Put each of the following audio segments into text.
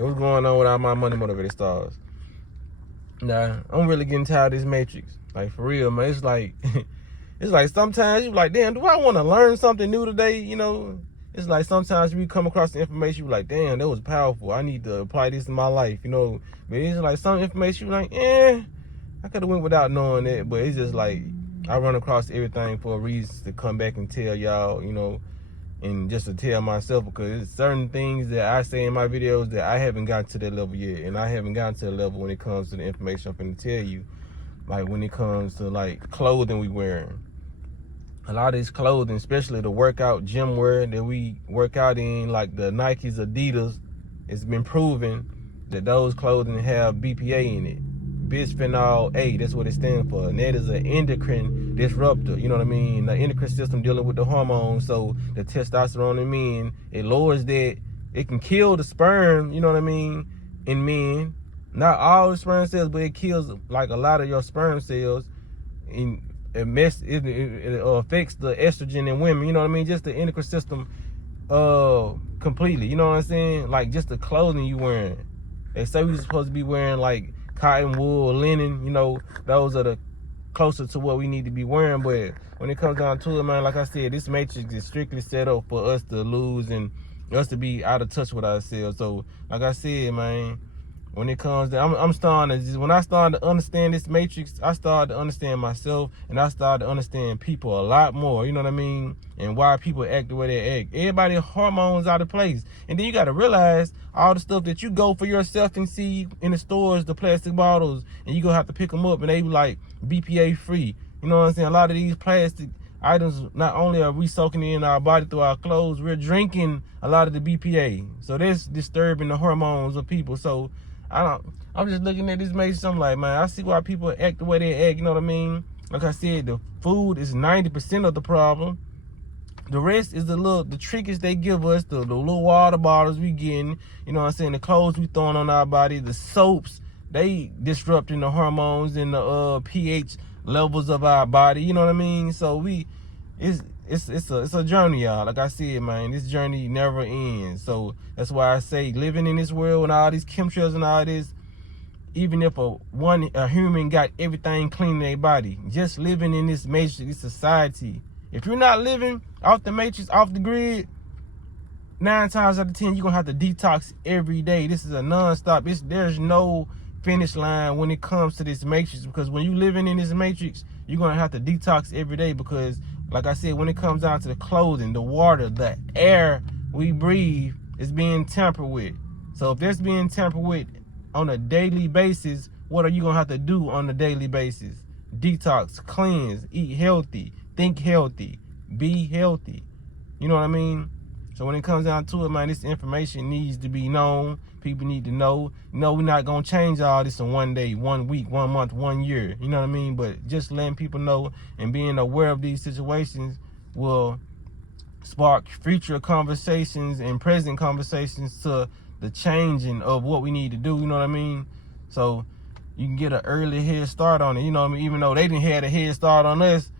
What's going on with all my money motivated stars? Nah, I'm really getting tired of this matrix. Like, for real, man. It's like, it's like sometimes you like, damn, do I want to learn something new today? You know, it's like sometimes you come across the information, you like, damn, that was powerful. I need to apply this in my life, you know. But it's like some information, you like, I could have went without knowing it. But it's just like, I run across everything for a reason to come back and tell y'all, you know, and just to tell myself, because it's certain things that I say in my videos that I haven't gotten to that level yet, and I haven't gotten to the level when it comes to the information I'm finna tell you. Like when it comes to like clothing we wearing. A lot of this clothing, especially the workout gym wear that we work out in, like the Nikes, Adidas, it's been proven that those clothing have BPA in it. Bisphenol A, that's what it stands for. And that is an endocrine disruptor, you know what I mean? The endocrine system dealing with the hormones, so the testosterone in men, it lowers that, it can kill the sperm, you know what I mean, in men. Not all the sperm cells, but it kills like a lot of your sperm cells. And it affects the estrogen in women, you know what I mean? Just the endocrine system completely, you know what I'm saying? Like just the clothing you wearing. They say we're supposed to be wearing like cotton, wool, linen, you know, those are the closer to what we need to be wearing. But when it comes down to it, man, like I said, this matrix is strictly set up for us to lose and us to be out of touch with ourselves. So like I said, man, when it comes to, I'm starting to just, when I started to understand this matrix, I started to understand myself, and I started to understand people a lot more, you know what I mean? And why people act the way they act. Everybody hormones out of place. And then you got to realize all the stuff that you go for yourself and see in the stores, the plastic bottles, and you gonna have to pick them up and they be like BPA free. You know what I'm saying? A lot of these plastic items, not only are we soaking in our body through our clothes, we're drinking a lot of the BPA. So that's disturbing the hormones of people. So I'm just looking at this matrix. I'm like, man, I see why people act the way they act, you know what I mean? Like I said, the food is 90% of the problem. The rest is the trinkets they give us, the little water bottles we getting, you know what I'm saying, the clothes we throwing on our body, the soaps, they disrupting the hormones and the pH levels of our body, you know what I mean? So it's a journey, y'all. Like I said, man, this journey never ends. So that's why I say living in this world and all these chemtrails and all this, even if a human got everything clean in their body, just living in this matrix, this society, if you're not living off the matrix, off the grid, 9 times out of 10, you're going to have to detox every day. This is a non-stop. There's no finish line when it comes to this matrix, because when you living in this matrix, you're going to have to detox every day, because like I said, when it comes down to the clothing, the water, the air we breathe is being tampered with. So if that's being tampered with on a daily basis, what are you going to have to do on a daily basis? Detox, cleanse, eat healthy, think healthy, be healthy. You know what I mean? So when it comes down to it, man, this information needs to be known. People need to know. No, we're not going to change all this in 1 day, 1 week, 1 month, 1 year. You know what I mean? But just letting people know and being aware of these situations will spark future conversations and present conversations to the changing of what we need to do. You know what I mean? So you can get an early head start on it. You know what I mean? Even though they didn't have a head start on us,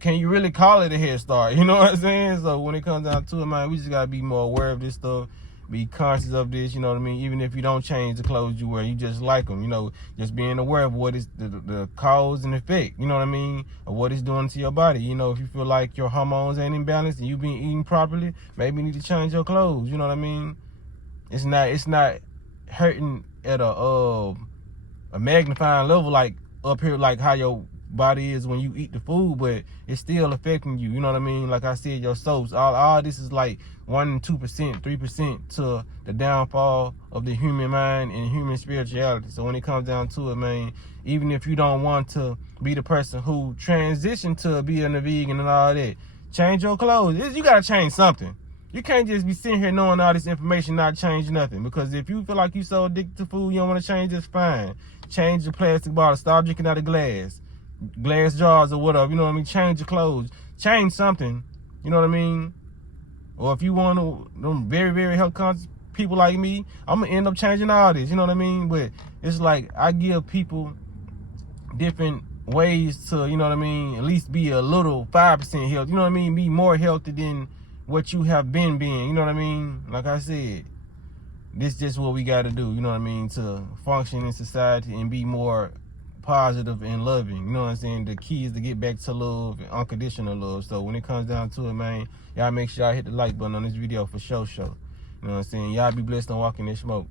can you really call it a head start? You know what I'm saying? So when it comes down to it, man, we just got to be more aware of this stuff. Be conscious of this, you know what I mean? Even if you don't change the clothes you wear, you just like them, you know, just being aware of what is the cause and effect, you know what I mean, of what it's doing to your body. You know, if you feel like your hormones ain't in balance and you been eating properly, maybe you need to change your clothes, you know what I mean? It's not hurting at a magnifying level like up here, like how your body is when you eat the food, but it's still affecting you, you know what I mean? Like I said, your soaps, all this is like 1%, 2%, 3% to the downfall of the human mind and human spirituality. So when it comes down to it, man, even if you don't want to be the person who transitioned to being a vegan and all that, change your clothes. You gotta change something. You can't just be sitting here knowing all this information, not change nothing. Because if you feel like you so addicted to food, you don't want to change, it's fine. Change your plastic bottle. Stop drinking out of glass jars or whatever, you know what I mean? Change your clothes, change something, you know what I mean? Or if you want to, them very, very health conscious people like me, I'm gonna end up changing all this, you know what I mean? But it's like I give people different ways to, you know what I mean, at least be a little 5% healthy, you know what I mean? Be more healthy than what you have been being, you know what I mean? Like I said, this just what we got to do, you know what I mean, to function in society and be more positive and loving, you know what I'm saying? The key is to get back to love and unconditional love. So when it comes down to it, man, y'all make sure y'all hit the like button on this video for sure. You know what I'm saying? Y'all be blessed and walk in this smoke.